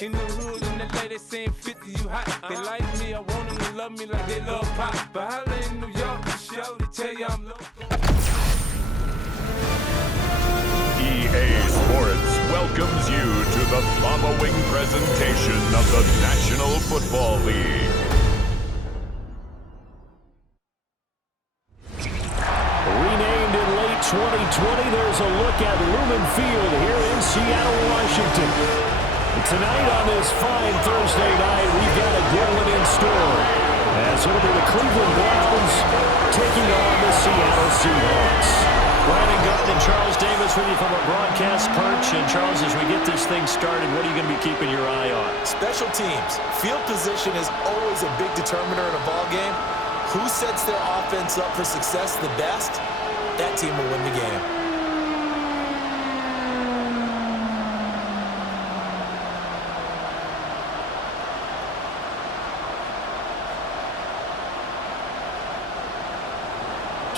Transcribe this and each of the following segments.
In the hood, in the lady saying 50, you hot. They like me, I want them to love me like they love pop. But holla in New York, show they tell you I'm local. EA Sports welcomes you to the following presentation of the National Football League. Renamed in late 2020, there's a look at Lumen Field here in Seattle, Washington. Tonight on this fine Thursday night, we've got a good one in store, as it'll be the Cleveland Browns taking on the Seattle Seahawks. Brandon Gardner and Charles Davis with you from a broadcast perch. And Charles, as we get this thing started, what are you going to be keeping your eye on? Special teams. Field position is always a big determiner in a ball game. Who sets their offense up for success the best, that team will win the game.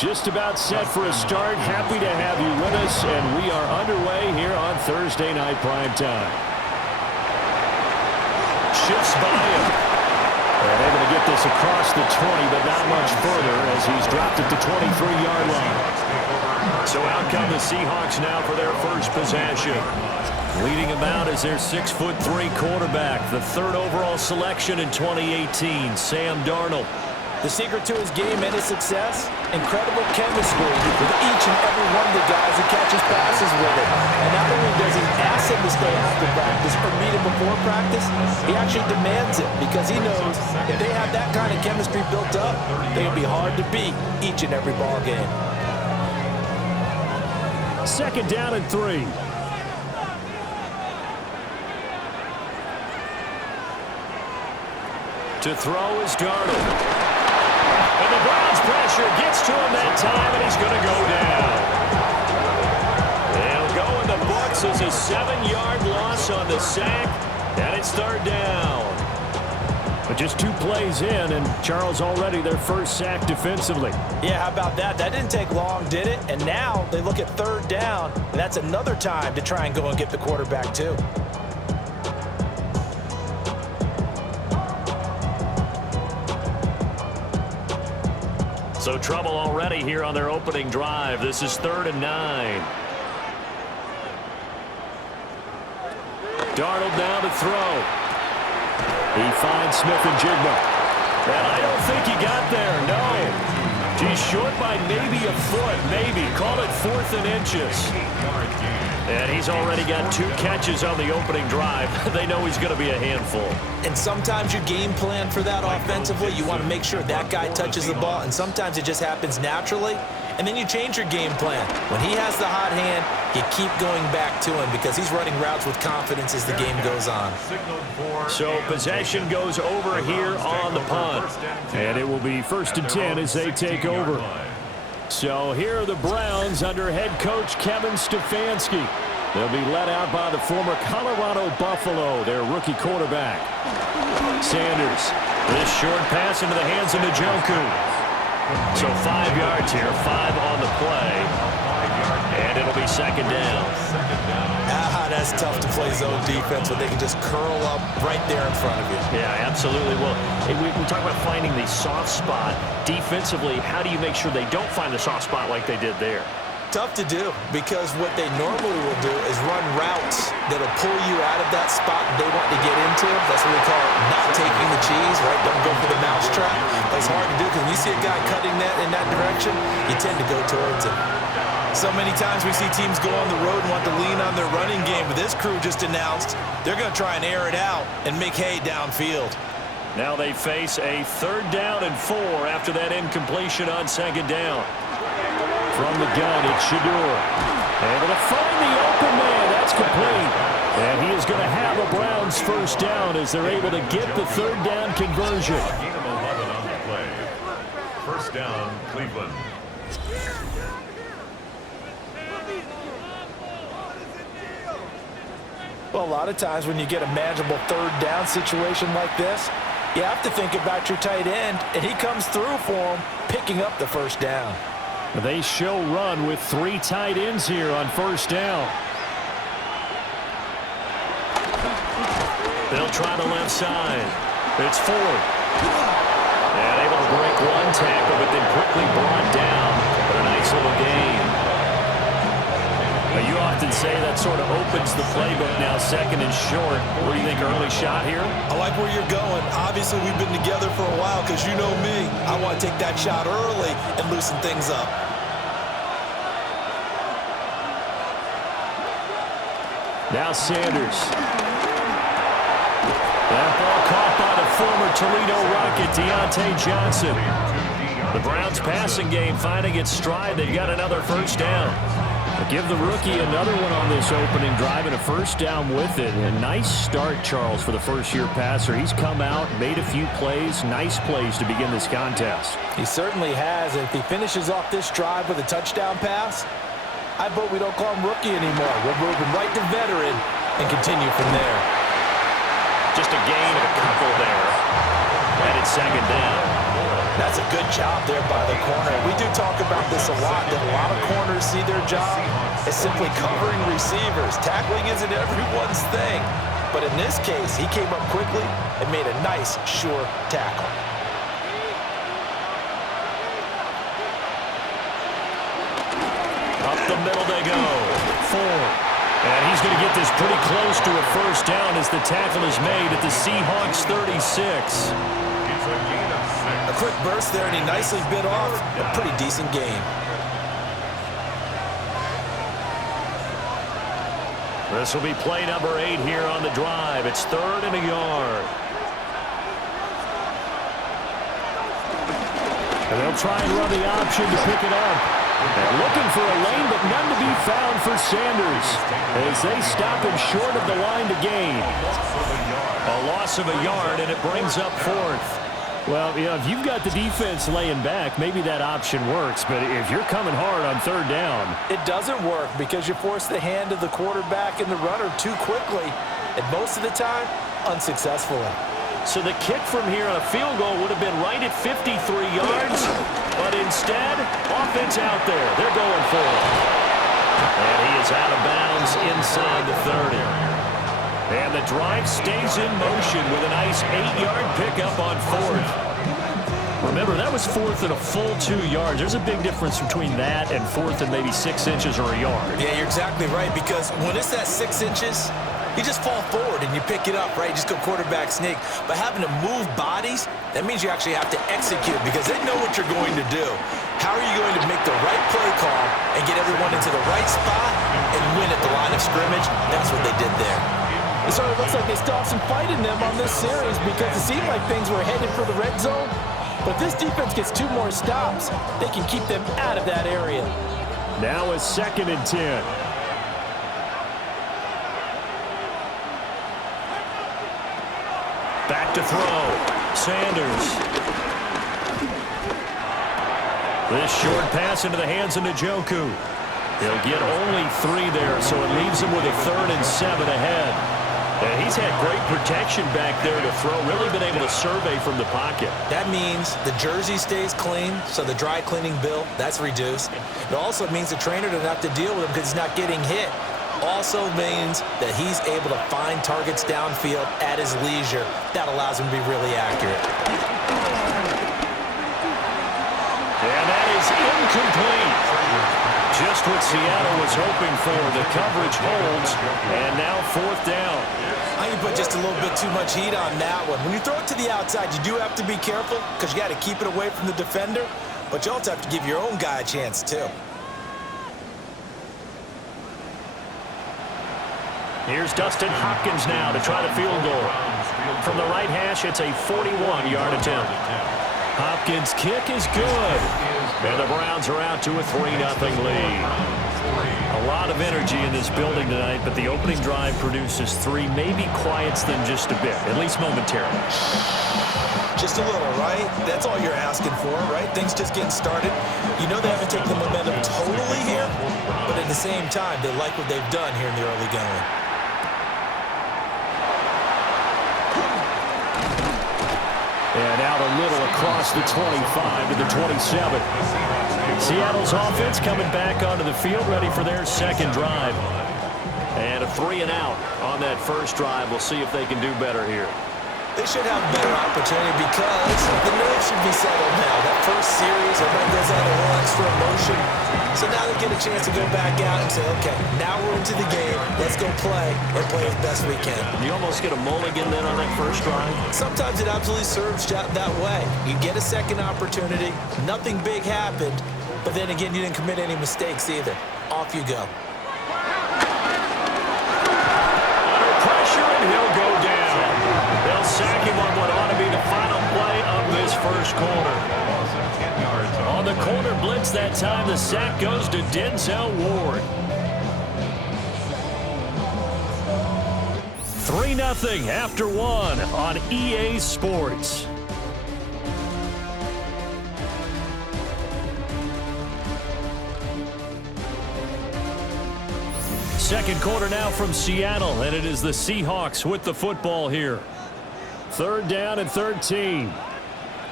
Just about set for a start. Happy to have you with us, and we are underway here on Thursday Night Prime Time. Shifts by him. And able to get this across the 20, but not much further as he's dropped it to 23-yard line. So out come the Seahawks now for their first possession. Leading them out is their 6'3" quarterback, the third overall selection in 2018, Sam Darnold. The secret to his game and his success, incredible chemistry with each and every one of the guys who catches passes with him. And not only does he ask him to stay after practice or meet him before practice, he actually demands it because he knows if they have that kind of chemistry built up, they'll be hard to beat each and every ball game. Second down and 3. To throw is Darnold. And the Browns pressure gets to him that time, and he's going to go down. They'll go in the books as a 7-yard loss on the sack, and it's third down. But just 2 plays in, and Charles already their first sack defensively. Yeah, how about that? That didn't take long, did it? And now they look at third down, and that's another time to try and go and get the quarterback too. So trouble already here on their opening drive. This is 3rd and 9. Darnold down to throw. He finds Smith and Jigba. And I don't think he got there, no. He's short by maybe a foot, maybe. Call it 4th and inches. And he's already got 2 catches on the opening drive. They know he's going to be a handful. And sometimes you game plan for that offensively. You want to make sure that guy touches the ball, and sometimes it just happens naturally. And then you change your game plan. When he has the hot hand, you keep going back to him because he's running routes with confidence as the game goes on. So possession goes over here on the punt. And it will be 1st and 10 as they take over. So here are the Browns under head coach Kevin Stefanski. They'll be led out by the former Colorado Buffalo, their rookie quarterback. Sanders. This short pass into the hands of Njoku. So 5 yards here, 5 on the play. And it'll be 2nd down. That's tough to play zone defense when they can just curl up right there in front of you. Yeah, absolutely. Well, we talk about finding the soft spot. Defensively, how do you make sure they don't find the soft spot like they did there? Tough to do because what they normally will do is run routes that'll pull you out of that spot they want to get into. That's what we call not taking the cheese, right? Don't go for the mousetrap. That's hard to do because when you see a guy cutting that in that direction, you tend to go towards it. So many times we see teams go on the road and want to lean on their running game, but this crew just announced they're going to try and air it out and make hay downfield. Now they face a 3rd down and 4 after that incompletion on 2nd down. From the gun, it's Shador. Able to find the open man. That's complete. And he is going to have a Browns 1st down as they're able to get the 3rd down conversion. 11 on the play. 1st down, Cleveland. Well, a lot of times when you get a manageable 3rd down situation like this, you have to think about your tight end, and he comes through for him, picking up the 1st down. They show run with 3 tight ends here on 1st down. They'll try the left side. It's Ford. And able to break one tackle, but then quickly brought down. But a nice little gain. Now, you often say that sort of opens the playbook now, second and short. What do you think, early shot here? I like where you're going. Obviously, we've been together for a while because you know me. I want to take that shot early and loosen things up. Now Sanders. That ball caught by the former Toledo Rocket, Deontay Johnson. The Browns passing game finding its stride. They've got another first down. Give the rookie another one on this opening drive and a first down with it. A nice start, Charles, for the first-year passer. He's come out, made a few plays, nice plays to begin this contest. He certainly has. And if he finishes off this drive with a touchdown pass, I vote we don't call him rookie anymore. We'll move him right to veteran and continue from there. Just a gain of a couple there. And it's second down. That's a good job there by the corner. We do talk about this a lot, that a lot of corners see their job as simply covering receivers. Tackling isn't everyone's thing. But in this case, he came up quickly and made a nice, sure tackle. Up the middle they go. Ford. And he's going to get this pretty close to a first down as the tackle is made at the Seahawks 36. A quick burst there, and he nicely bit off a pretty decent game. This will be play number 8 here on the drive. It's 3rd and a yard. And they'll try and run the option to pick it up. They're looking for a lane, but none to be found for Sanders as they stop him short of the line to gain. A loss of a yard, and it brings up 4th. Well, you know, if you've got the defense laying back, maybe that option works. But if you're coming hard on 3rd down, it doesn't work because you force the hand of the quarterback and the runner too quickly, and most of the time, unsuccessfully. So the kick from here on a field goal would have been right at 53 yards, but instead, offense out there. They're going for it. And he is out of bounds inside the 30. And the drive stays in motion with a nice 8-yard pickup on 4th. Remember, that was 4th and a full 2 yards. There's a big difference between that and 4th and maybe 6 inches or a yard. Yeah, you're exactly right, because when it's that 6 inches, you just fall forward and you pick it up, right? You just go quarterback sneak. But having to move bodies, that means you actually have to execute because they know what you're going to do. How are you going to make the right play call and get everyone into the right spot and win at the line of scrimmage? That's what they did there. It sort of looks like they still have some fight in them on this series because it seemed like things were headed for the red zone. But if this defense gets 2 more stops, they can keep them out of that area. Now a 2nd and 10. Back to throw. Sanders. This short pass into the hands of Njoku. He'll get only 3 there, so it leaves him with a 3rd and 7 ahead. And he's had great protection back there to throw, really been able to survey from the pocket. That means the jersey stays clean, so the dry cleaning bill, that's reduced. It also means the trainer doesn't have to deal with him because he's not getting hit. Also means that he's able to find targets downfield at his leisure. That allows him to be really accurate. And that is incomplete. Just what Seattle was hoping for. The coverage holds, and now 4th down. I think you put just a little bit too much heat on that one. When you throw it to the outside, you do have to be careful because you got to keep it away from the defender, but you also have to give your own guy a chance too. Here's Dustin Hopkins now to try the field goal. From the right hash, it's a 41-yard attempt. Hopkins' kick is good. And the Browns are out to a 3-0 lead. A lot of energy in this building tonight, but the opening drive produces 3, maybe quiets them just a bit, at least momentarily. Just a little, right? That's all you're asking for, right? Things just getting started. You know they haven't taken the momentum totally here, but at the same time, they like what they've done here in the early going. And out a little across the 25 to the 27. Seattle's offense coming back onto the field, ready for their second drive. And a 3 and out on that first drive. We'll see if they can do better here. They should have a better opportunity because the nerves should be settled now. That first series, everybody goes out a little extra emotion. So now they get a chance to go back out and say, okay, now we're into the game. Let's go play and play as best we can. You almost get a mulligan then on that first drive? Sometimes it absolutely serves that way. You get a second opportunity. Nothing big happened. But then again, you didn't commit any mistakes either. Off you go. Under pressure, and he'll go down. They'll sack him on what ought to be the final play of this first quarter. On the corner blitz that time, the sack goes to Denzel Ward. 3-0 after 1 on EA Sports. Second quarter now from Seattle, and it is the Seahawks with the football here. 3rd down and 13.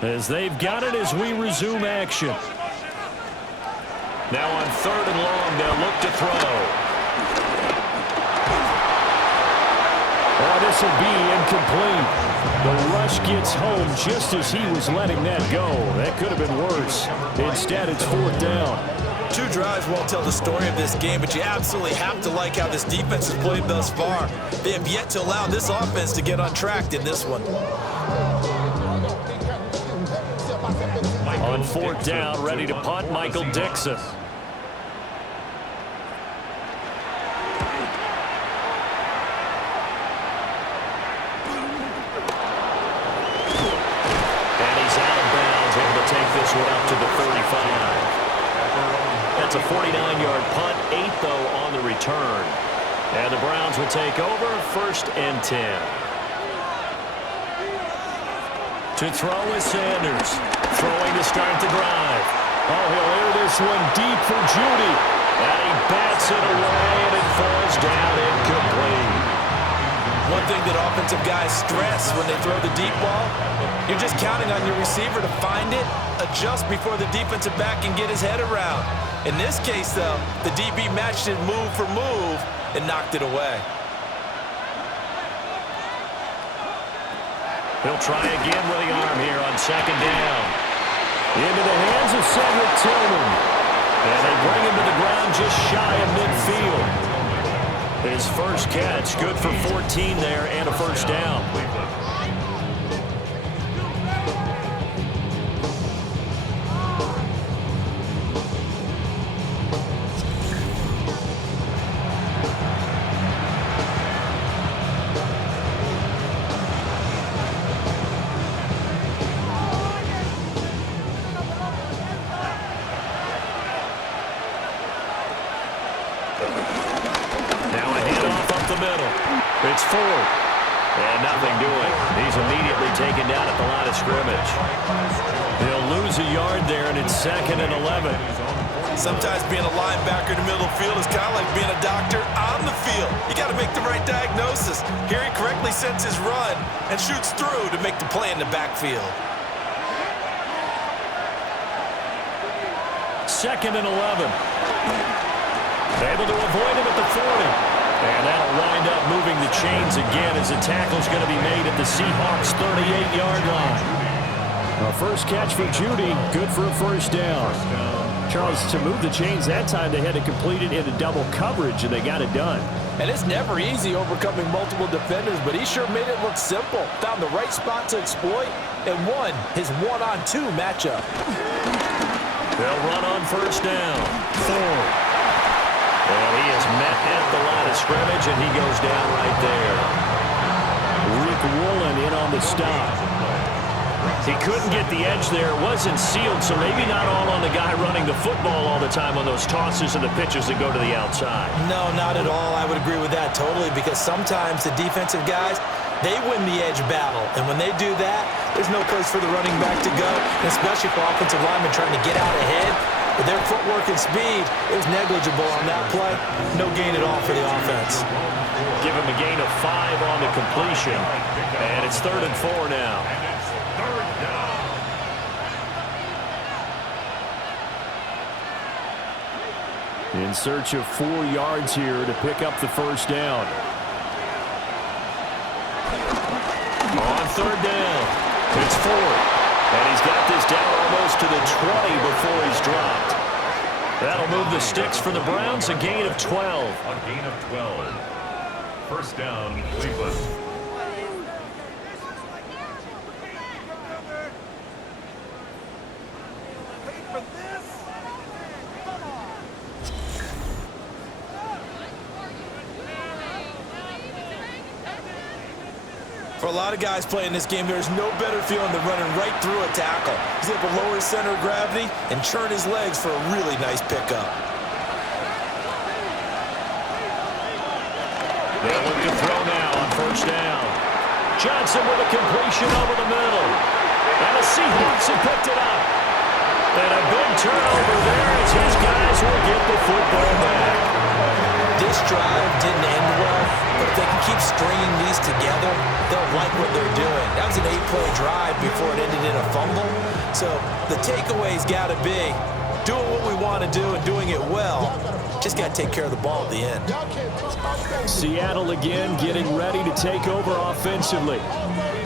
As they've got it as we resume action. Now on 3rd and long, they'll look to throw. Oh, this will be incomplete. The rush gets home just as he was letting that go. That could have been worse. Instead, it's 4th down. 2 drives won't tell the story of this game, but you absolutely have to like how this defense has played thus far. They have yet to allow this offense to get on track in this one. On 4th down, ready to punt, Michael Dixon. And he's out of bounds, able to take this one up to the 35. That's a 49-yard punt, 8 though on the return. And the Browns will take over, 1st and 10. To throw is Sanders. Throwing to start the drive. Oh, he'll air this one deep for Judy. And he bats it away, and it falls down incomplete. One thing that offensive guys stress when they throw the deep ball, you're just counting on your receiver to find it, adjust before the defensive back can get his head around. In this case, though, the DB matched it move for move and knocked it away. He'll try again with the arm here on 2nd down. Into the hands of Cedric Tillman. And they bring him to the ground just shy of midfield. His first catch, good for 14 there and a 1st down. It's Ford. And nothing doing. He's immediately taken down at the line of scrimmage. He'll lose a yard there, and it's 2nd and 11. Sometimes being a linebacker in the middle of the field is kind of like being a doctor on the field. You got to make the right diagnosis. Here he correctly sends his run and shoots through to make the play in the backfield. 2nd and 11. Able to avoid him at the 40. And that'll wind up moving the chains again as the tackle's going to be made at the Seahawks' 38-yard line. A first catch for Judy, good for a 1st down. Charles, to move the chains that time, they had to complete it into double coverage, and they got it done. And it's never easy overcoming multiple defenders, but he sure made it look simple. Found the right spot to exploit and won his 1-on-2 matchup. They'll run on 1st down. Ford. And he is met at the line of scrimmage, and he goes down right there. Rick Woolen in on the stop. He couldn't get the edge there. It wasn't sealed, so maybe not all on the guy running the football all the time on those tosses and the pitches that go to the outside. No, not at all. I would agree with that totally, because sometimes the defensive guys, they win the edge battle. And when they do that, there's no place for the running back to go, and especially for offensive linemen trying to get out ahead. With their footwork and speed, it was negligible on that play. No gain at all for the offense. Give him a gain of 5 on the completion. And it's 3rd and 4 now. In search of 4 yards here to pick up the first down. On third down, it's Ford. And he's got this down almost to the 20 before he's dropped. That'll move the sticks for the Browns, a gain of 12. A gain of 12. First down, Cleveland. For a lot of guys playing this game, there's no better feeling than running right through a tackle. He's able to lower his center of gravity and churn his legs for a really nice pickup. They'll look to throw now on first down. Johnson with a completion over the middle. And the Seahawks have picked it up. And a big turnover there as his guys will get the football back. This drive didn't end well, but if they can keep stringing these together, they'll like what they're doing. That was an 8-play drive before it ended in a fumble. So the takeaway's got to be doing what we want to do and doing it well. Just got to take care of the ball at the end. Seattle again getting ready to take over offensively.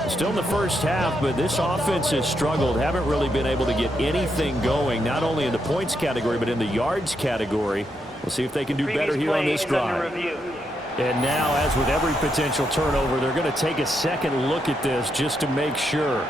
Still in the first half, but this offense has struggled. Haven't really been able to get anything going, not only in the points category, but in the yards category. We'll see if they can do better here on this drive. And now, as with every potential turnover, they're going to take a second look at this just to make sure.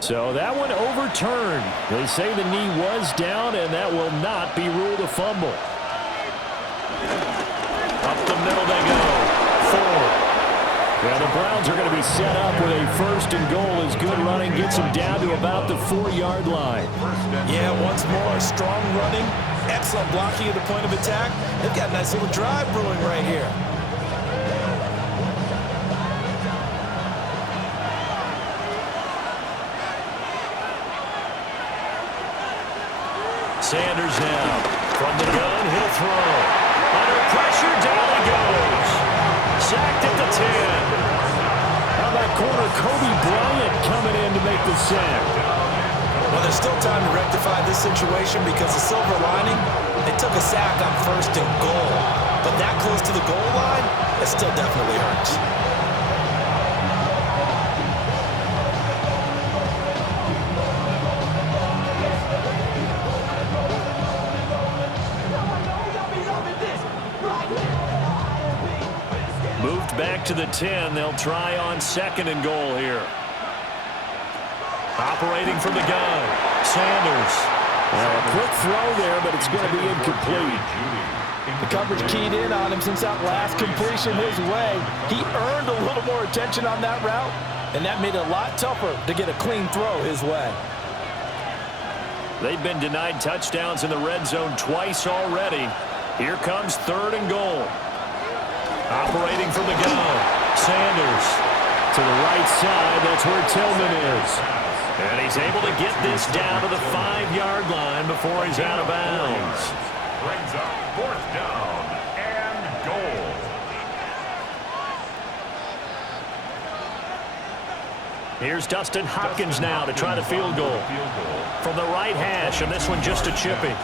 So that one overturned. They say the knee was down, and that will not be ruled a fumble. Up the middle they go. Yeah, the Browns are going to be set up with a first and goal as good running gets them down to about the 4-yard line. Yeah, once more, strong running, excellent blocking at the point of attack. They've got a nice little drive brewing right here. Sanders now. From the gun, he'll throw. Under pressure, down he goes. Sacked at the 10. How about corner Kobe Bryant coming in to make the sack? Well, there's still time to rectify this situation because the silver lining, they took a sack on first and goal. But that close to the goal line, it still definitely hurts. Moved back to the 10. They'll try on second and goal here. Operating from the gun. Sanders. Well, a quick throw there, but it's going to be incomplete. The coverage keyed in on him since that last completion his way. He earned a little more attention on that route, and that made it a lot tougher to get a clean throw his way. They've been denied touchdowns in the red zone twice already. Here comes third and goal. Operating from the gun. Sanders to the right side. That's where Tillman is. And he's able to get this down to the 5-yard line before he's out of bounds. Brings up fourth down and goal. Here's Dustin Hopkins now to try the field goal. From the right hash, and this one just a chippy.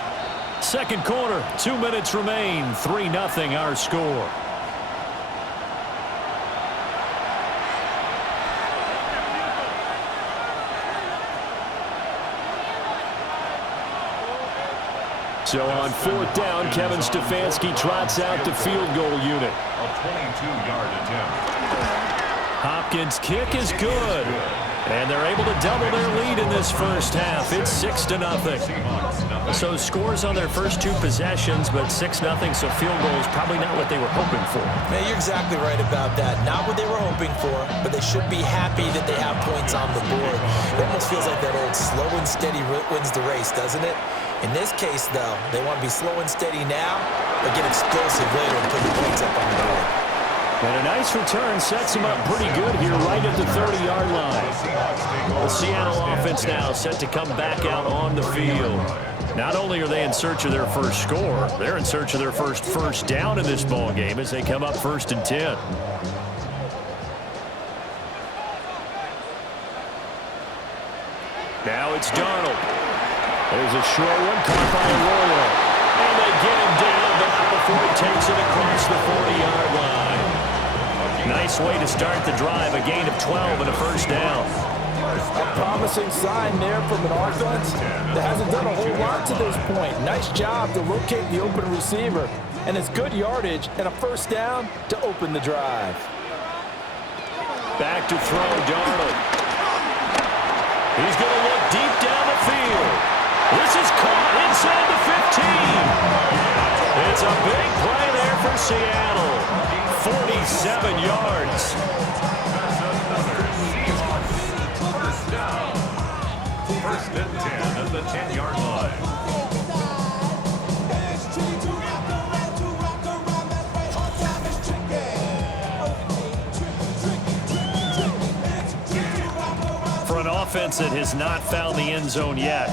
Second quarter, 2 minutes remain. 3-0 our score. So on fourth down, Kevin Stefanski trots out the field goal unit. A 22-yard attempt. Hopkins' kick is good. And they're able to double their lead in this first half. It's 6-0. So scores on their first 2 possessions, but 6-0, so field goal is probably not what they were hoping for. Man, you're exactly right about that. Not what they were hoping for, but they should be happy that they have points on the board. It almost feels like that old slow and steady wins the race, doesn't it? In this case, though, they want to be slow and steady now, but get explosive later and put the points up on the board. And a nice return sets him up pretty good here right at the 30-yard line. The Seattle offense now set to come back out on the field. Not only are they in search of their first score, they're in search of their first down in this ball game as they come up 1st and 10. Now it's Darnold. There's a short one caught by Arroyo. And they get him down, but not before he takes it across the 40-yard line. Nice way to start the drive, a gain of 12 and a first down. A promising sign there from an offense that hasn't done a whole lot to this point. Nice job to locate the open receiver, and it's good yardage and a first down to open the drive. Back to throw, Darnold. He's going to look deep down the field. This is caught inside the 15. It's a big play there for Seattle. 47 yards. First and 10 at the 10-yard line. For an offense that has not found the end zone yet,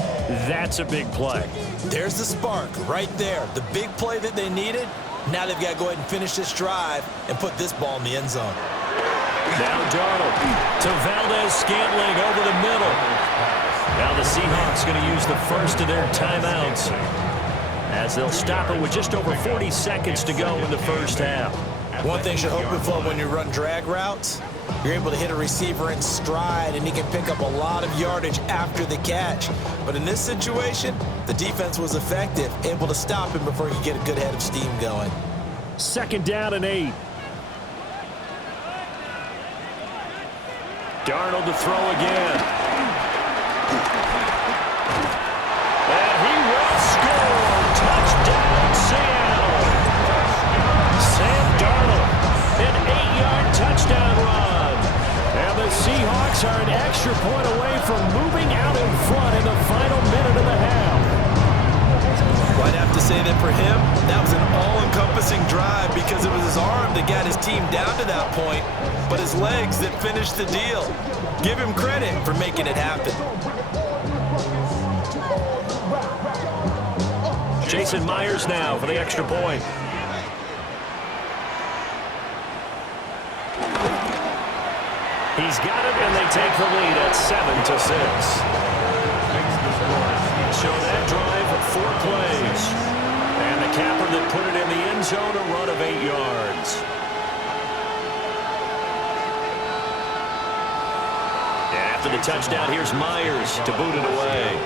that's a big play. There's the spark right there. The big play that they needed. Now they've got to go ahead and finish this drive and put this ball in the end zone. Now Darnold to Valdez-Scantling over the middle. Now the Seahawks going to use the first of their timeouts as they'll stop it with just over 40 seconds to go in the first half. One thing you're hoping for when you run drag routes, you're able to hit a receiver in stride and he can pick up a lot of yardage after the catch. But in this situation, the defense was effective, able to stop him before he could get a good head of steam going. 2nd down and 8. Darnold to throw again. And he will score. Touchdown, Seattle. Sam Darnold, an 8-yard touchdown run. And the Seahawks are an extra point away from moving out in front in the final minute of the half. Well, I'd have to say that for him, that was an all-encompassing drive because it was his arm that got his team down to that point, but his legs that finished the deal. Give him credit for making it happen. Jason Myers now for the extra point. He's got it, and they take the lead at 7-6. So that drive of 4 plays. And the capper that put it in the end zone, a run of 8 yards. And after the touchdown, here's Myers to boot it away.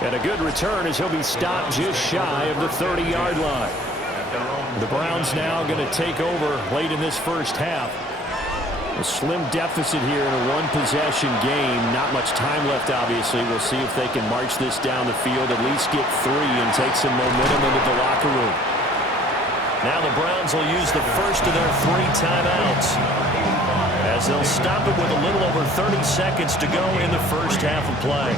And a good return as he'll be stopped just shy of the 30-yard line. The Browns now going to take over late in this first half. A slim deficit here in a one-possession game. Not much time left, obviously. We'll see if they can march this down the field, at least get 3 and take some momentum into the locker room. Now the Browns will use the first of their 3 timeouts as they'll stop it with a little over 30 seconds to go in the first half of play.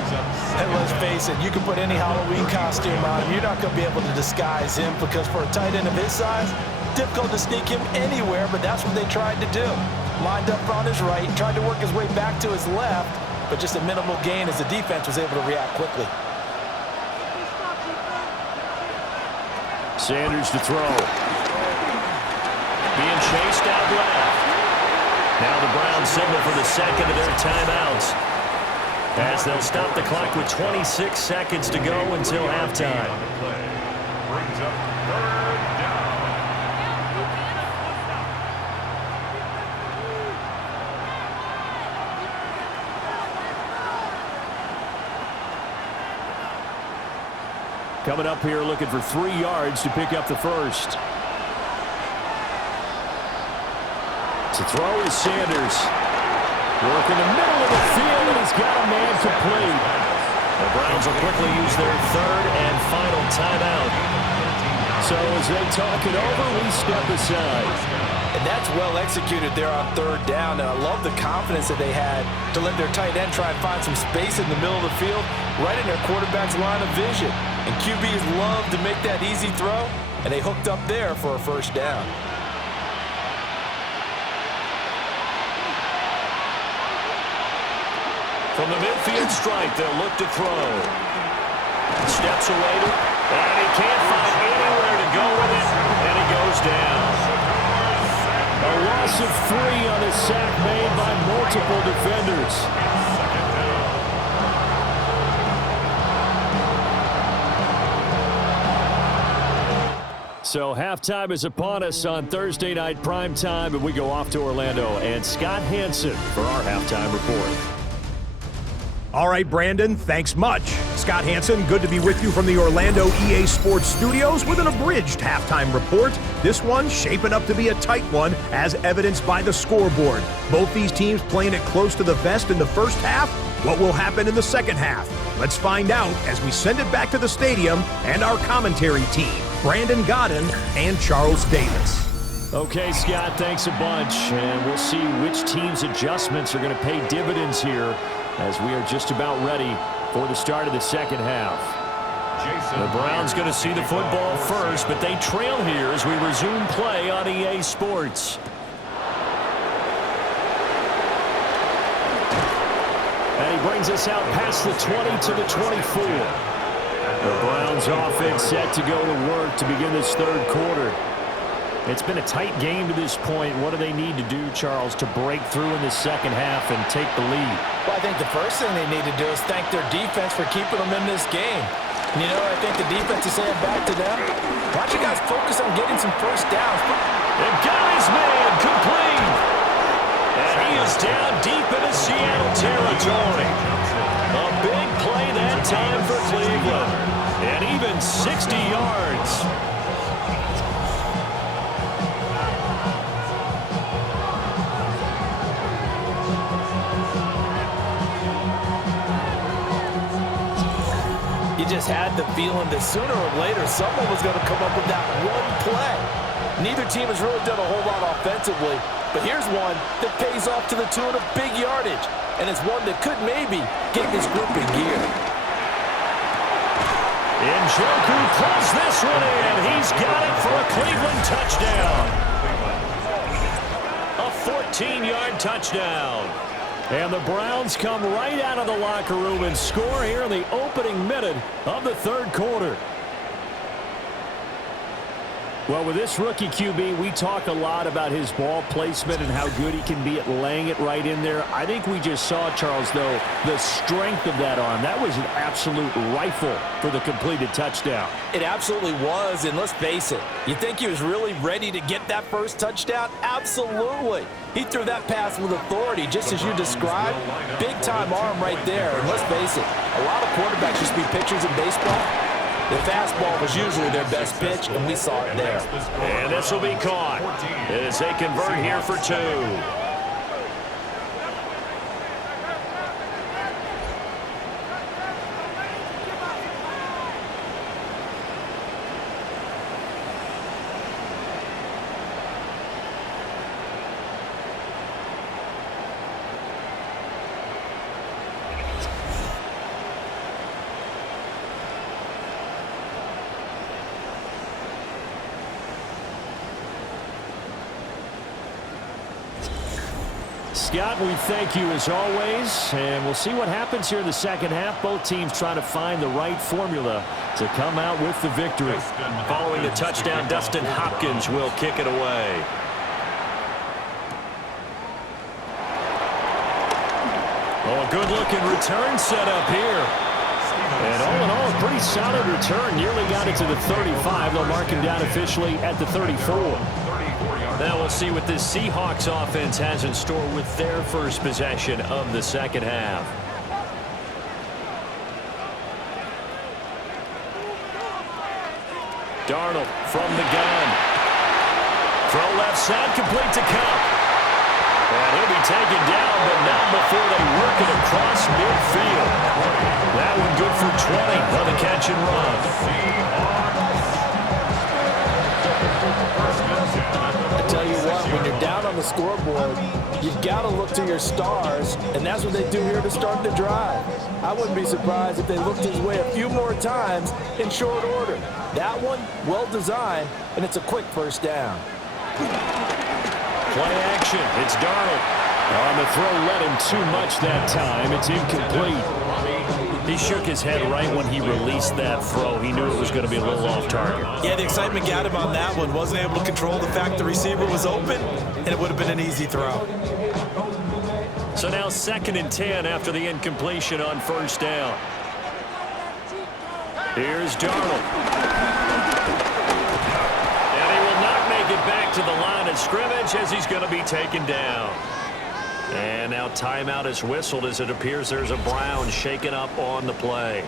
And let's face it, you can put any Halloween costume on him. You're not going to be able to disguise him because for a tight end of his size, difficult to sneak him anywhere, but that's what they tried to do. Lined up on his right, tried to work his way back to his left, but just a minimal gain as the defense was able to react quickly. Sanders to throw. Being chased out left. Now the Browns signal for the second of their timeouts as they'll stop the clock with 26 seconds to go until halftime. Brings up 3rd down. Coming up here looking for 3 yards to pick up the first. To throw is Sanders. Work in the middle of the field, and he's got a man complete. The Browns will quickly use their 3rd and final timeout. So as they talk it over, we step aside. And that's well executed there on third down. And I love the confidence that they had to let their tight end try and find some space in the middle of the field, right in their quarterback's line of vision. And QBs love to make that easy throw, and they hooked up there for a first down. From the midfield stripe, they'll look to throw. Steps away, and he can't find anywhere to go with it, and he goes down. A loss of 3 on a sack made by multiple defenders. So halftime is upon us on Thursday night primetime, and we go off to Orlando and Scott Hansen for our halftime report. All right, Brandon, thanks much. Scott Hansen, good to be with you from the Orlando EA Sports Studios with an abridged halftime report. This one shaping up to be a tight one, as evidenced by the scoreboard. Both these teams playing it close to the vest in the first half. What will happen in the second half? Let's find out as we send it back to the stadium and our commentary team, Brandon Godden and Charles Davis. Okay, Scott, thanks a bunch, and we'll see which team's adjustments are going to pay dividends here as we are just about ready for the start of the second half. The Browns going to see the football first, but they trail here as we resume play on EA Sports. And he brings us out past the 20 to the 24. The Browns offense set to go to work to begin this third quarter. It's been a tight game to this point. What do they need to do, Charles, to break through in the second half and take the lead? Well, I think the first thing they need to do is thank their defense for keeping them in this game. And, I think the defense is saying back to them, why don't you guys focus on getting some first downs? And got his man complete. And he is down deep into Seattle territory. A big play that time for Cleveland. And even 60 yards. You just had the feeling that sooner or later someone was going to come up with that one play. Neither team has really done a whole lot offensively, but here's one that pays off to the tune of big yardage, and it's one that could maybe get this group in gear. Njoku pulls this one in. He's got it for a Cleveland touchdown. A 14-yard touchdown. And the Browns come right out of the locker room and score here in the opening minute of the third quarter. Well, with this rookie QB, we talk a lot about his ball placement and how good he can be at laying it right in there. I think we just saw, Charles, though, the strength of that arm. That was an absolute rifle for the completed touchdown. It absolutely was, and let's face it, you think he was really ready to get that first touchdown? Absolutely. He threw that pass with authority, just as you described. Big-time arm right there, and let's face it, a lot of quarterbacks used to be pitchers in baseball. The fastball was usually their best pitch, and we saw it there. And this will be caught as they convert here for 2. Scott, we thank you as always, and we'll see what happens here in the second half. Both teams trying to find the right formula to come out with the victory. Following the touchdown, Dustin Hopkins will kick it away. Oh, a good-looking return set up here. And all in all, a pretty solid return. Nearly got it to the 35. They'll mark him down officially at the 34. Now we'll see what this Seahawks offense has in store with their first possession of the second half. Darnold from the gun. Throw left side, complete to Cup. And he'll be taken down, but not before they work it across midfield. That one good for 20 on the catch and run. tell you what, when you're down on the scoreboard, you've got to look to your stars, and that's what they do here to start the drive. I wouldn't be surprised if they looked his way a few more times in short order. That one, well designed, and it's a quick first down. Play action. It's Darnold. On the throw, led him too much that time. It's incomplete. He shook his head right when he released that throw. He knew it was going to be a little off target. Yeah, the excitement got him on that one. Wasn't able to control the fact the receiver was open, and it would have been an easy throw. So now 2nd and 10 after the incompletion on first down. Here's Darnold. And he will not make it back to the line of scrimmage as he's going to be taken down. And now timeout is whistled as it appears there's a Brown shaken up on the play.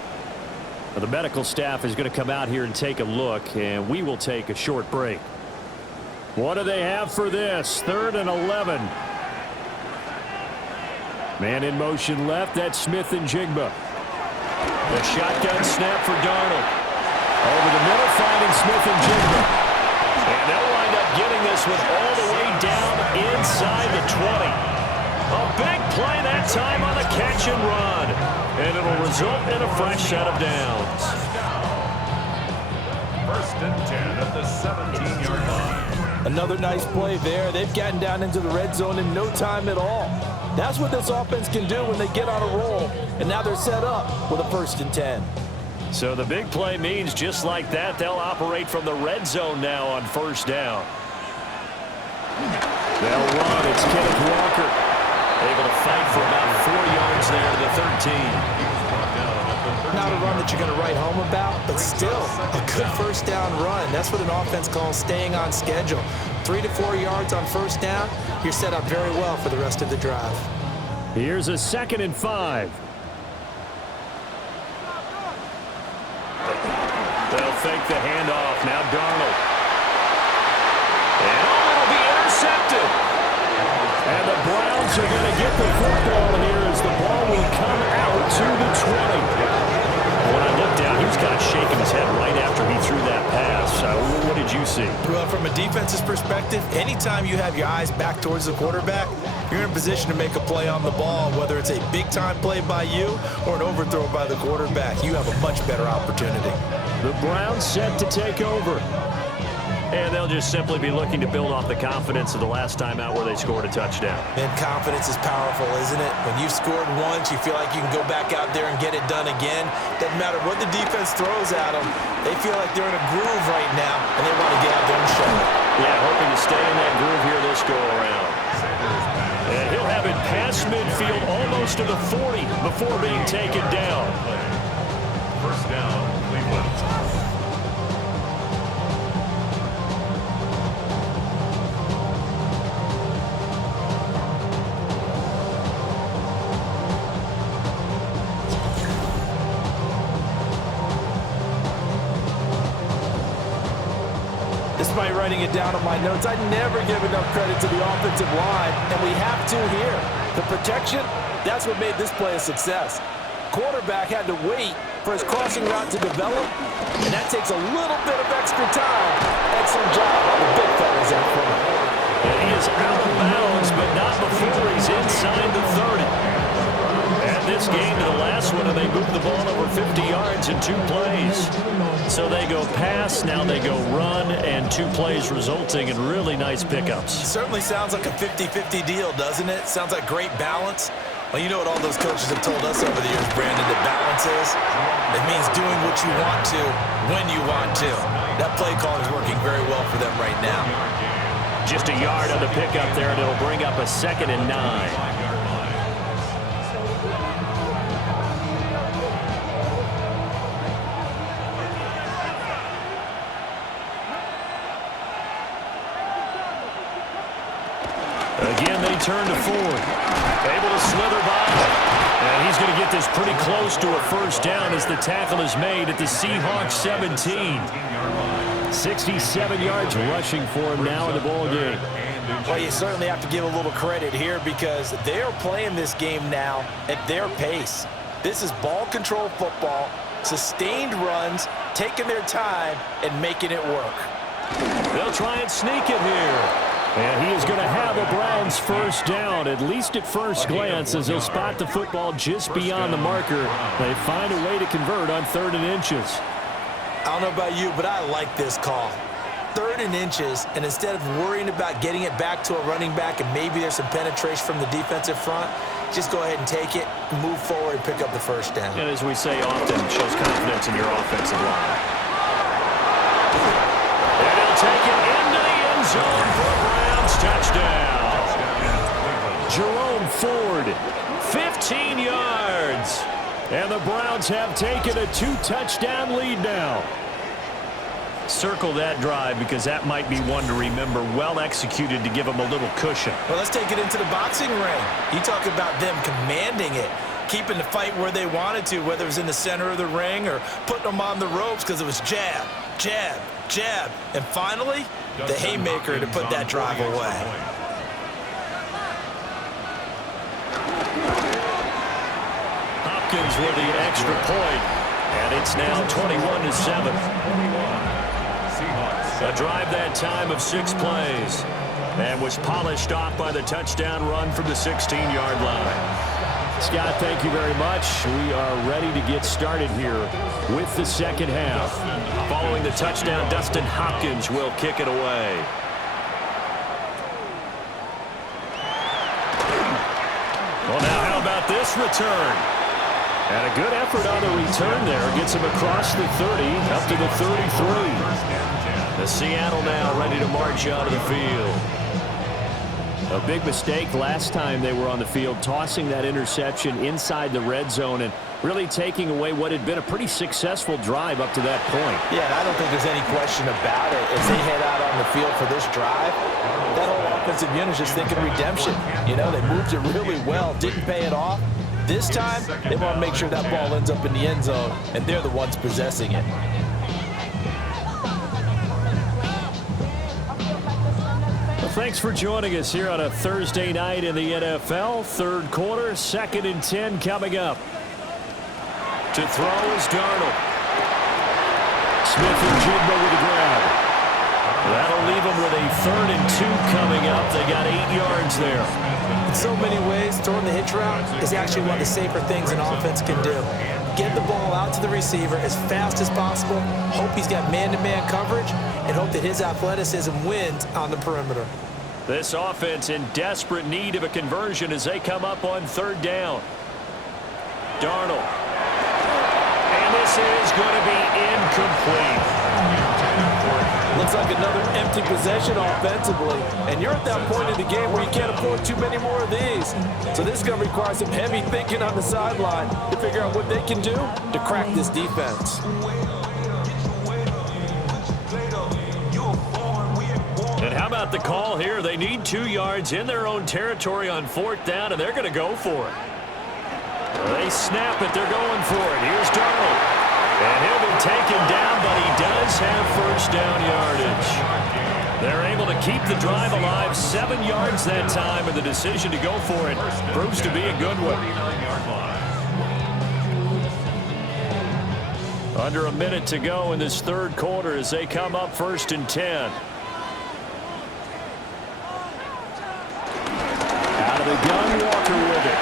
Well, the medical staff is going to come out here and take a look, and we will take a short break. What do they have for this? 3rd and 11. Man in motion left. That's Smith and Jigba. The shotgun snap for Darnold. Over the middle, finding Smith and Jigba. And they'll wind up getting this one all the way down inside the 20. A big play that time on the catch and run. And it'll result in a fresh set of downs. 1st and 10 at the 17-yard line. Another nice play there. They've gotten down into the red zone in no time at all. That's what this offense can do when they get on a roll. And now they're set up with a 1st and 10. So the big play means just like that, they'll operate from the red zone now on first down. They'll run. It's Kenneth Walker. Able to fight for about 4 yards there to the 13. Not a run that you're going to write home about, but still a good first down run. That's what an offense calls staying on schedule. 3 to 4 yards on first down, you're set up very well for the rest of the drive. Here's a 2nd and 5. They'll fake the handoff. Now Darnold. And it'll be intercepted. And the Browns are going to get the football here as the ball will come out to the 20. When I looked down, he was kind of shaking his head right after he threw that pass. What did you see? Well, from a defense's perspective, anytime you have your eyes back towards the quarterback, you're in a position to make a play on the ball, whether it's a big-time play by you or an overthrow by the quarterback. You have a much better opportunity. The Browns set to take over. And they'll just simply be looking to build off the confidence of the last time out where they scored a touchdown. And confidence is powerful, isn't it? When you've scored once, you feel like you can go back out there and get it done again. Doesn't matter what the defense throws at them. They feel like they're in a groove right now, and they want to get out there and show it. Yeah, hoping to stay in that groove here this go-around. And he'll have it past midfield almost to the 40 before being taken down. 1st down, Cleveland. Despite writing it down on my notes, I never give enough credit to the offensive line, and we have to here. The protection, that's what made this play a success. Quarterback had to wait for his crossing route to develop, and that takes a little bit of extra time. Excellent job by the big fellas up front. And he is out of bounds, but not before he's inside the 30. And this game to the last one, and they moved the ball over 50 yards in 2 plays. So they go pass, now they go run, and 2 plays resulting in really nice pickups. Certainly sounds like a 50-50 deal, doesn't it? Sounds like great balance. Well, you know what all those coaches have told us over the years, Brandon, that balance is? It means doing what you want to, when you want to. That play call is working very well for them right now. Just a yard on the pickup there, and it'll bring up a 2nd and 9. Again, they turn to Ford. Able to slither by. And he's going to get this pretty close to a first down as the tackle is made at the Seahawks 17. 67 yards rushing for him now in the ball game. Well, you certainly have to give a little credit here because they are playing this game now at their pace. This is ball control football, sustained runs, taking their time, and making it work. They'll try and sneak it here. And he is going to have a Browns first down, at least at first glance, as they'll spot the football just beyond the marker. They find a way to convert on 3rd and inches. I don't know about you, but I like this call. 3rd and inches, and instead of worrying about getting it back to a running back and maybe there's some penetration from the defensive front, just go ahead and take it, move forward, and pick up the first down. And as we say often, it shows confidence in your offensive line. And he'll take it into the end zone for a Browns touchdown. Jerome Ford, 15 yards. And the Browns have taken a 2-touchdown lead now. Circle that drive because that might be one to remember. Well executed to give them a little cushion. Well, let's take it into the boxing ring. You talk about them commanding it, keeping the fight where they wanted to, whether it was in the center of the ring or putting them on the ropes because it was jab, jab, jab. And finally, the haymaker to put that drive away. Hopkins with the extra point, and it's now 21-7. A drive that time of 6 plays and was polished off by the touchdown run from the 16-yard line. Scott, thank you very much. We are ready to get started here with the second half. Following the touchdown, Dustin Hopkins will kick it away. Well, now how about this return? And a good effort on the return there. Gets him across the 30, up to the 33. The Seattle now ready to march out of the field. A big mistake last time they were on the field, tossing that interception inside the red zone and really taking away what had been a pretty successful drive up to that point. Yeah, and I don't think there's any question about it. As they head out on the field for this drive, that whole offensive unit is just thinking redemption. You know, they moved it really well, didn't pay it off. This time, they want to make sure that ball ends up in the end zone, and they're the ones possessing it. Thanks for joining us here on a Thursday night in the NFL. Third quarter, 2nd and 10 coming up. To throw is Darnold. Smith and Jigba with the grab. That'll leave them with a 3rd and 2 coming up. They got 8 yards there. In so many ways, throwing the hitch route is actually one of the safer things an offense can do. Get the ball out to the receiver as fast as possible, hope he's got man-to-man coverage, and hope that his athleticism wins on the perimeter. This offense in desperate need of a conversion as they come up on 3rd down. Darnold. And this is going to be incomplete. Looks like another empty possession offensively. And you're at that point in the game where you can't afford too many more of these. So this is going to require some heavy thinking on the sideline to figure out what they can do to crack this defense. And how about the call here? They need 2 yards in their own territory on 4th down, and they're going to go for it. They snap it. They're going for it. Here's Darnold. And he'll be taken down, but he does have first down yardage. They're able to keep the drive alive, 7 yards that time, and the decision to go for it proves to be a good one. Under a minute to go in this 3rd quarter as they come up 1st and 10. Out of the gun, Walker with it.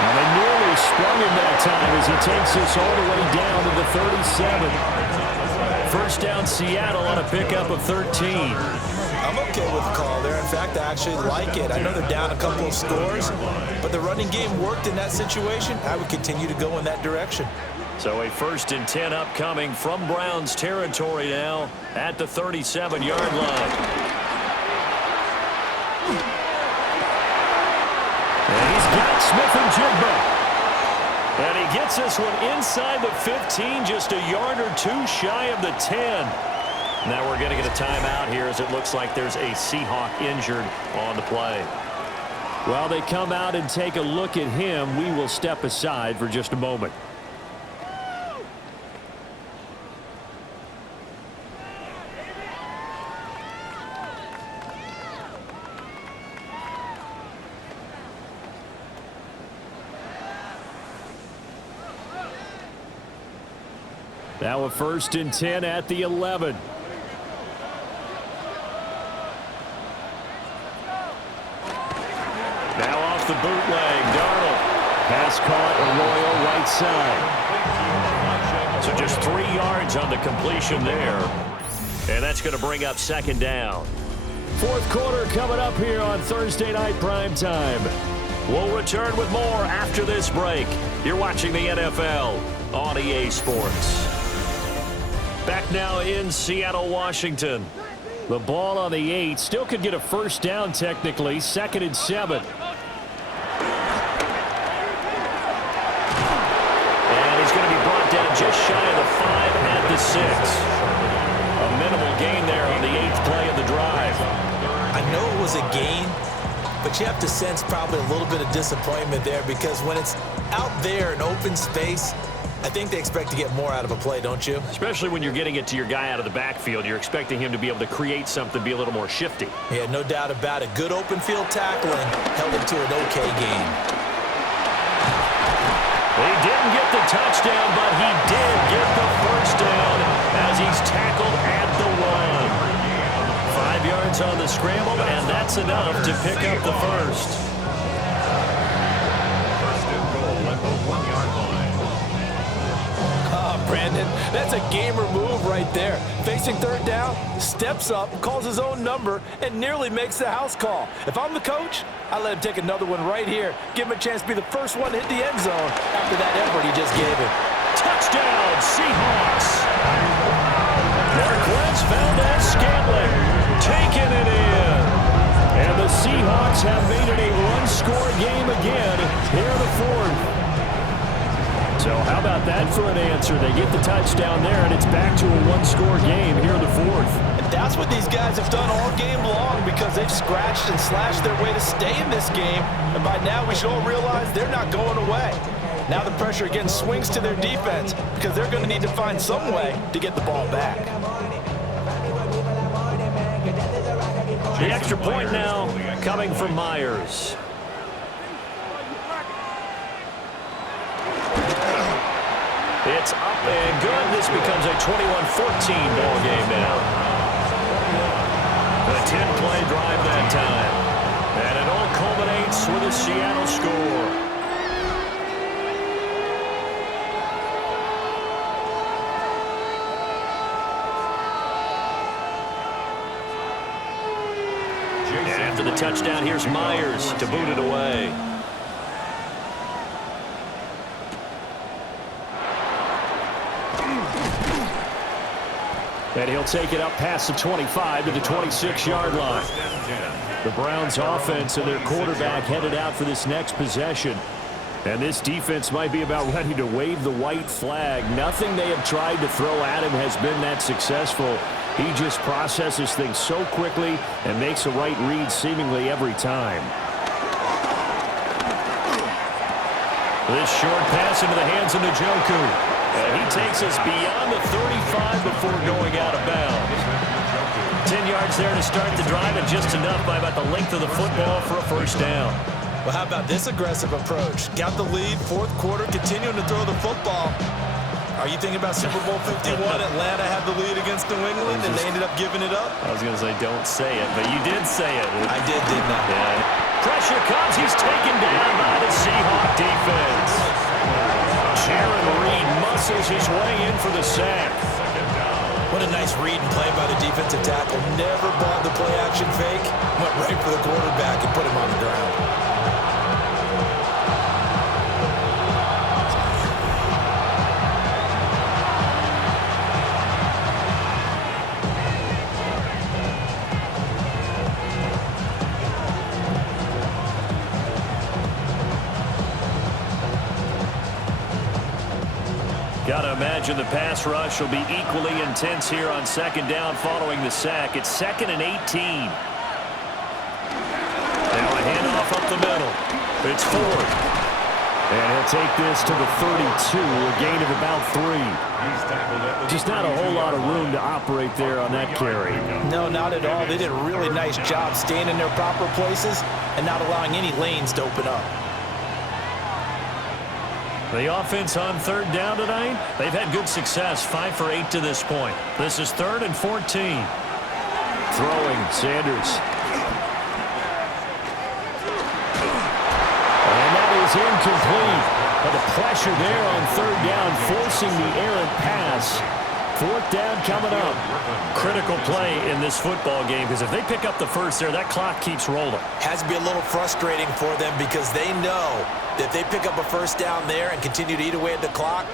And they nearly sprung him that time as he takes this all the way down to the 37. First down, Seattle on a pickup of 13. I'm okay with the call there. In fact, I actually like it. I know they're down a couple of scores, but the running game worked in that situation. I would continue to go in that direction. So a 1st and 10 upcoming from Browns territory now at the 37-yard line. And he's got Smith and Jigba. And he gets this one inside the 15, just a yard or 2 shy of the 10. Now we're going to get a timeout here as it looks like there's a Seahawk injured on the play. While they come out and take a look at him, we will step aside for just a moment. Now a 1st and 10 at the 11. the bootleg. Darnold. Pass caught, Arroyo right side. So just 3 yards on the completion there. And that's going to bring up second down. Fourth quarter coming up here on Thursday Night Primetime. We'll return with more after this break. You're watching the NFL on EA Sports. Back now in Seattle, Washington. The ball on the 8. Still could get a first down technically. 2nd and 7. And he's going to be brought down just shy of the 5 at the 6. A minimal gain there on the 8th play of the drive. I know it was a gain, but you have to sense probably a little bit of disappointment there because when it's out there in open space, I think they expect to get more out of a play, don't you? Especially when you're getting it to your guy out of the backfield. You're expecting him to be able to create something, be a little more shifty. Yeah, no doubt about it. Good open field tackling held it to an okay game. He didn't get the touchdown, but he did get the first down as he's tackled at the 1. 5 yards on the scramble, and that's enough to pick up the first. Brandon, that's a gamer move right there. Facing third down, steps up, calls his own number, and nearly makes the house call. If I'm the coach, I let him take another one right here. Give him a chance to be the first one to hit the end zone after that effort he just gave him. Touchdown, Seahawks. Marquez Valdez-Scantling taking it in. And the Seahawks have made it a one-score game again here in the 4th. So how about that for an answer? They get the touchdown there, and it's back to a one-score game here in the 4th. And that's what these guys have done all game long because they've scratched and slashed their way to stay in this game. And by now we should all realize they're not going away. Now the pressure again swings to their defense because they're going to need to find some way to get the ball back. The extra point now coming from Myers. It's up and good. This becomes a 21-14 ball game now. A 10-play drive that time. And it all culminates with a Seattle score. After the touchdown, here's Myers to boot it away. And he'll take it up past the 25 to the 26-yard line. The Browns offense and their quarterback headed out for this next possession. And this defense might be about ready to wave the white flag. Nothing they have tried to throw at him has been that successful. He just processes things so quickly and makes a right read seemingly every time. This short pass into the hands of Njoku. And he takes us beyond the 35 before going out of bounds. 10 yards there to start the drive, and just enough by about the length of the football for a first down. Well, how about this aggressive approach? Got the lead, 4th quarter, continuing to throw the football. Are you thinking about Super Bowl 51? Atlanta had the lead against New England, and they ended up giving it up? I was going to say don't say it, but you did say it. I did, didn't I? Yeah. Pressure comes. He's taken down by the Seahawk defense. Jaron Reed muscles his way in for the sack. What a nice read and play by the defensive tackle. Never bought the play-action fake. Went right for the quarterback and put him on the ground. Got to imagine the pass rush will be equally intense here on second down following the sack. It's 2nd and 18. Now a handoff up the middle. It's Ford. And he'll take this to the 32, a gain of about 3. Just not a whole lot of room to operate there on that carry. No, not at all. They did a really nice job staying in their proper places and not allowing any lanes to open up. The offense on third down tonight, they've had good success, 5 for 8 to this point. This is 3rd and 14. Throwing, Sanders. incomplete. But the pressure there on third down, forcing the errant pass. Fourth down coming up. Critical play in this football game, because if they pick up the first there, that clock keeps rolling. Has to be a little frustrating for them because they know that if they pick up a first down there and continue to eat away at the clock,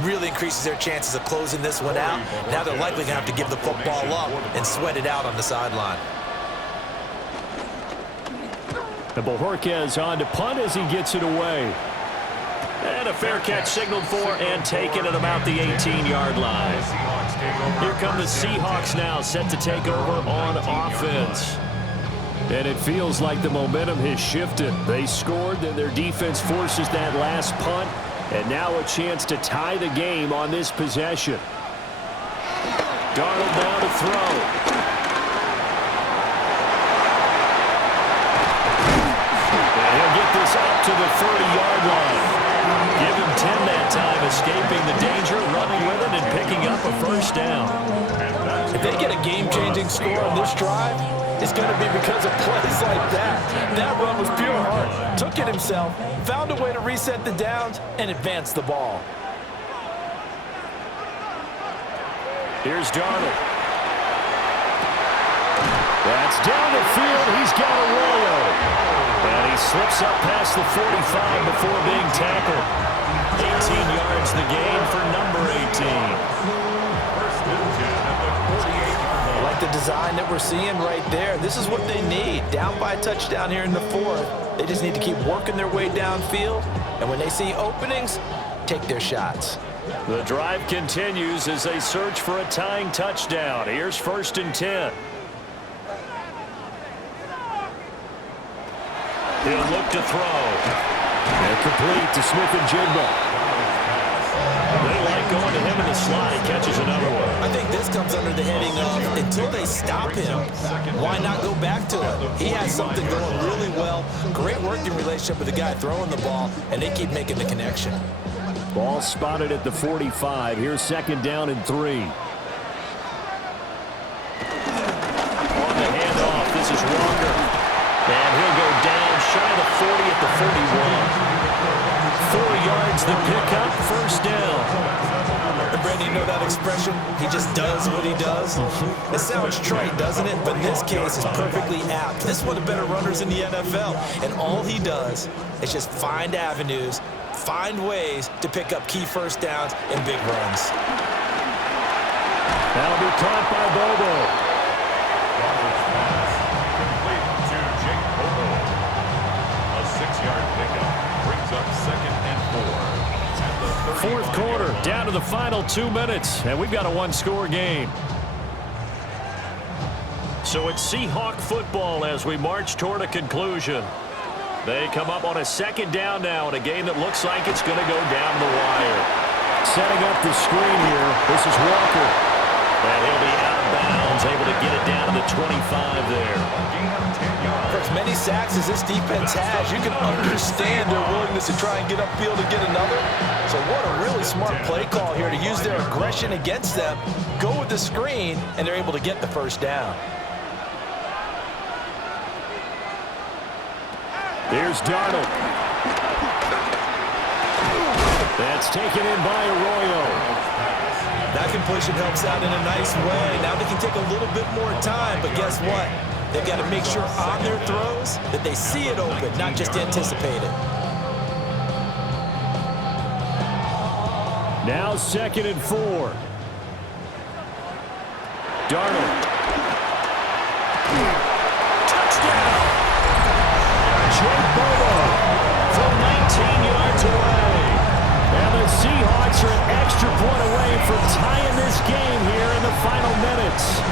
really increases their chances of closing this one out. Now they're likely going to have to give the football up and sweat it out on the sideline. And Bojorquez on to punt as he gets it away. And a fair catch signaled for and taken at about the 18-yard line. Here come the Seahawks now, set to take over on offense. And it feels like the momentum has shifted. They scored, then their defense forces that last punt. And now a chance to tie the game on this possession. Darnold now to throw. And he'll get this up to the 30-yard line. Give him 10 that time, escaping the danger, running with it, and picking up a first down. If they get a game-changing score on this drive, it's going to be because of plays like that. That run was pure heart. Took it himself, found a way to reset the downs, and advance the ball. Here's Darnold. That's down the field. He's got Arroyo. And he slips up past the 45 before being tackled. 18 yards the gain for number 18. I like the design that we're seeing right there. This is what they need. Down by a touchdown here in the fourth. They just need to keep working their way downfield. And when they see openings, take their shots. The drive continues as they search for a tying touchdown. Here's 1st and 10. He'll look to throw. And complete to Smith and Jigba. They like going to him in the slot. He catches another one. I think this comes under the heading of until they stop him, why not go back to him? He has something going really well. Great working relationship with the guy throwing the ball, and they keep making the connection. Ball spotted at the 45. Here's 2nd down and 3. On the handoff, this is Walker. And he'll go down shy of the 40 at the 41. 4 yards the pickup, first down. And Brandon, you know that expression? He just does what he does. It sounds trite, doesn't it? But in this case, it's perfectly apt. This is one of the better runners in the NFL. And all he does is just find avenues, find ways to pick up key first downs and big runs. That'll be caught by Bobo. Fourth quarter, down to the final 2 minutes, and we've got a one-score game. So it's Seahawk football as we march toward a conclusion. They come up on a 2nd down now in a game that looks like it's going to go down the wire. Setting up the screen here, this is Walker. And he'll be out of bounds, able to get it down to the 25 there. For as many sacks as this defense has, you can understand their willingness to try and get upfield and get another. So what a really smart play call here to use their aggression against them, go with the screen, and they're able to get the first down. Here's Darnold. That's taken in by Arroyo. That completion helps out in a nice way. Now they can take a little bit more time, but guess what? They've got to make sure on their throws that they see it open, not just anticipate it. Now 2nd and 4. Darnold. Touchdown! Jake Bobo from 19 yards away. And the Seahawks are an extra point away from tying this game here in the final minutes.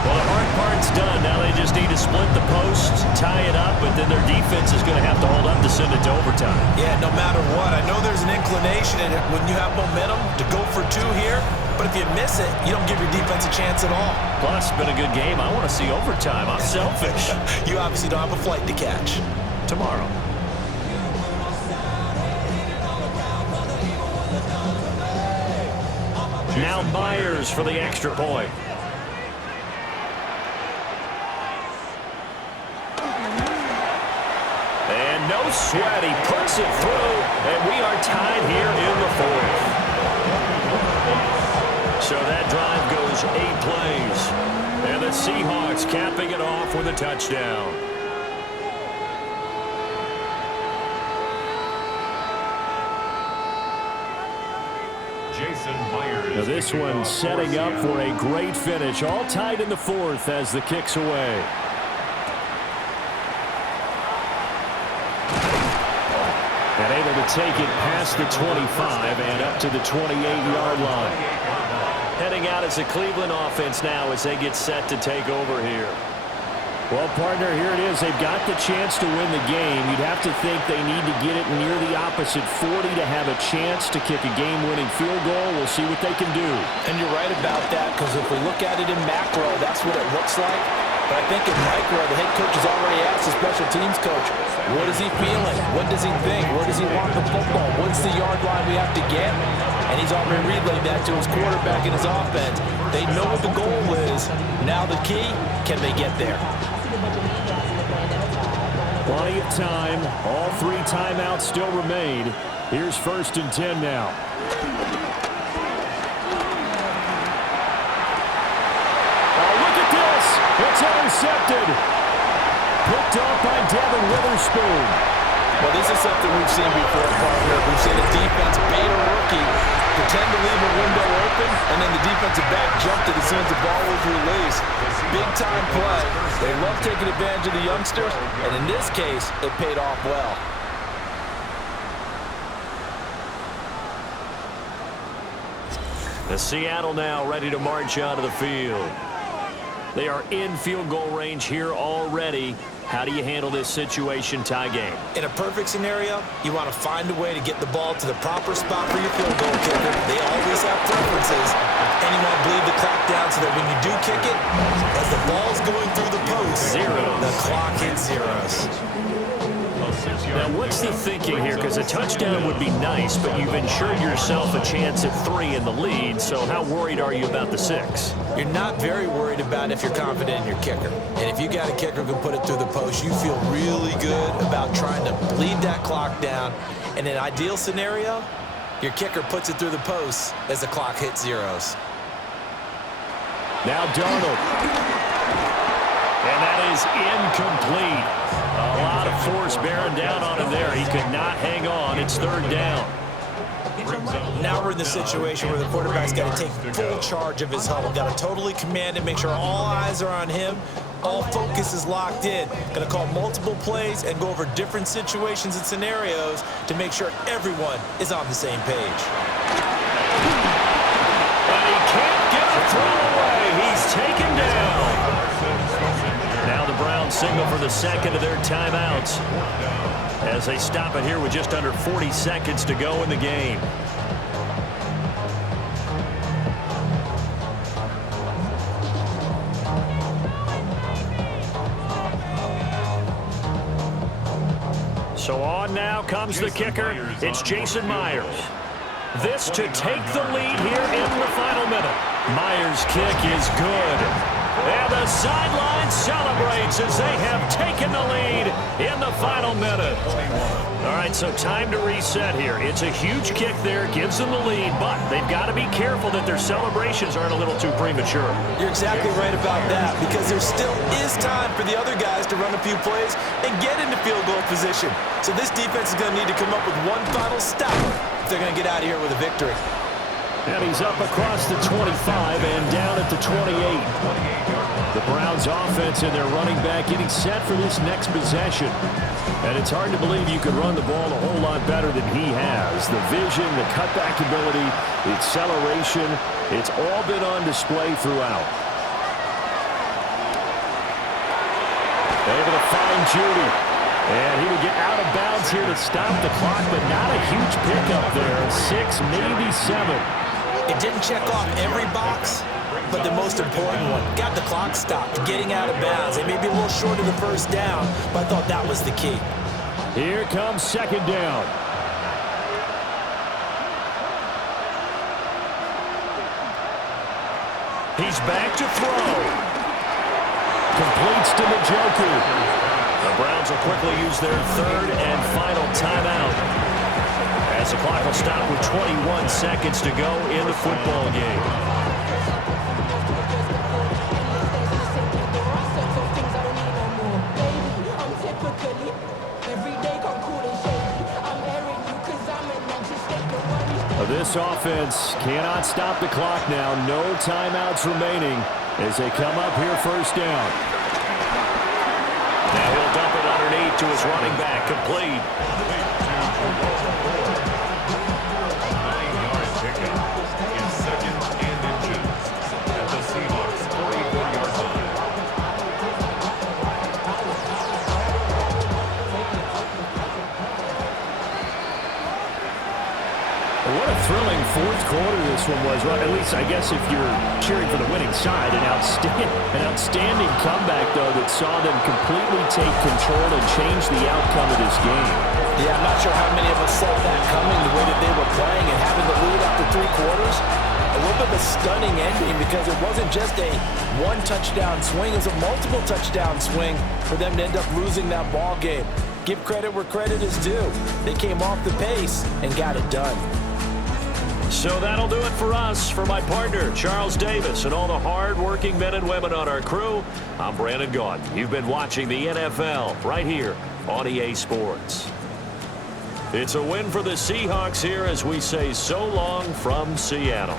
Well, the hard part's done. Now they just need to split the post, tie it up, but then their defense is going to have to hold up to send it to overtime. Yeah, no matter what. I know there's an inclination in it when you have momentum to go for 2 here, but if you miss it, you don't give your defense a chance at all. Plus, it's been a good game. I want to see overtime. I'm selfish. You obviously don't have a flight to catch. Tomorrow. Now Myers for the extra point. no sweat. He puts it through, and we are tied here in the fourth. So that drive goes 8 plays. And the Seahawks capping it off with a touchdown. Now this one setting up for a great finish. All tied in the fourth as the kick's away. And able to take it past the 25 and up to the 28-yard line. Heading out as a Cleveland offense now as they get set to take over here. Well, partner, here it is. They've got the chance to win the game. You'd have to think they need to get it near the opposite 40 to have a chance to kick a game-winning field goal. We'll see what they can do. And you're right about that, because if we look at it in macro, that's what it looks like. But I think in micro, the head coach has already asked the special teams coach, what is he feeling? What does he think? Where does he want the football? What's the yard line we have to get? And he's already relayed that to his quarterback and his offense. They know what the goal is. Now the key, can they get there? Plenty of time. All 3 timeouts still remain. Here's 1st and 10 now. Oh, look at this. It's intercepted. Picked off by Devin Witherspoon. Well, this is something we've seen before, partner. We've seen a defense bait a rookie, pretend to leave a window open, and then the defensive back jumped it as soon as the ball was released. Big-time play. They love taking advantage of the youngsters, and in this case, it paid off well. The Seattle now ready to march out of the field. They are in field goal range here already. How do you handle this situation tie game? In a perfect scenario, you want to find a way to get the ball to the proper spot for your field goal kicker. They always have preferences. And you want to bleed the clock down so that when you do kick it, as the ball's going through the post, the clock hits zeros. Now, what's the thinking here? Because a touchdown would be nice, but you've ensured yourself a chance at 3 in the lead, so how worried are you about the 6? You're not very worried about if you're confident in your kicker. And if you got a kicker who can put it through the post, you feel really good about trying to bleed that clock down. In an ideal scenario, your kicker puts it through the post as the clock hits zeros. Now Darnold. And that is incomplete. A lot of force bearing down on him there. He could not hang on. It's 3rd down. Now we're in the situation where the quarterback's got to take full charge of his huddle. Got to totally command it, make sure all eyes are on him. All focus is locked in. Going to call multiple plays and go over different situations and scenarios to make sure everyone is on the same page. And he can't get a throw away. He's taken down. Now the Browns signal for the second of their timeouts as they stop it here with just under 40 seconds to go in the game. So on now comes the kicker. It's Jason Myers. This to take the lead here in the final minute. Myers' kick is good. And the sideline celebrates as they have taken the lead in the final minute. All right, so time to reset here. It's a huge kick there, gives them the lead, but they've got to be careful that their celebrations aren't a little too premature. You're exactly right about that, because there still is time for the other guys to run a few plays and get into field goal position. So this defense is going to need to come up with one final stop if they're going to get out of here with a victory. And he's up across the 25 and down at the 28. The Browns offense and their running back getting set for this next possession. And it's hard to believe you could run the ball a whole lot better than he has. The vision, the cutback ability, the acceleration, it's all been on display throughout. Able to find Judy. And he would get out of bounds here to stop the clock, but not a huge pickup there. 6, maybe 7. It didn't check off every box, but the most important one, got the clock stopped, getting out of bounds. They may be a little short of the first down, but I thought that was the key. Here comes 2nd down. He's back to throw. Completes to Njoku. The Browns will quickly use their third and final timeout, as the clock will stop with 21 seconds to go in the football game. This offense cannot stop the clock now. No timeouts remaining as they come up here first down. Now he'll dump it underneath to his running back, complete. 9-yard pickup in 2nd and inches at the Seahawks' 44-yard line. What a thrilling fourth quarter this one was. Well, at least, I guess, if you're cheering for the winning side. An outstanding comeback, though, that saw them completely take control and change the outcome of this game. Yeah, I'm not sure how many of us saw that coming, the way that they were playing and having the lead after 3 quarters. A little bit of a stunning ending because it wasn't just a one-touchdown swing. It was a multiple touchdown swing for them to end up losing that ball game. Give credit where credit is due. They came off the pace and got it done. So that'll do it for us. For my partner, Charles Davis, and all the hard-working men and women on our crew, I'm Brandon Gaudin. You've been watching the NFL right here on EA Sports. It's a win for the Seahawks here as we say so long from Seattle.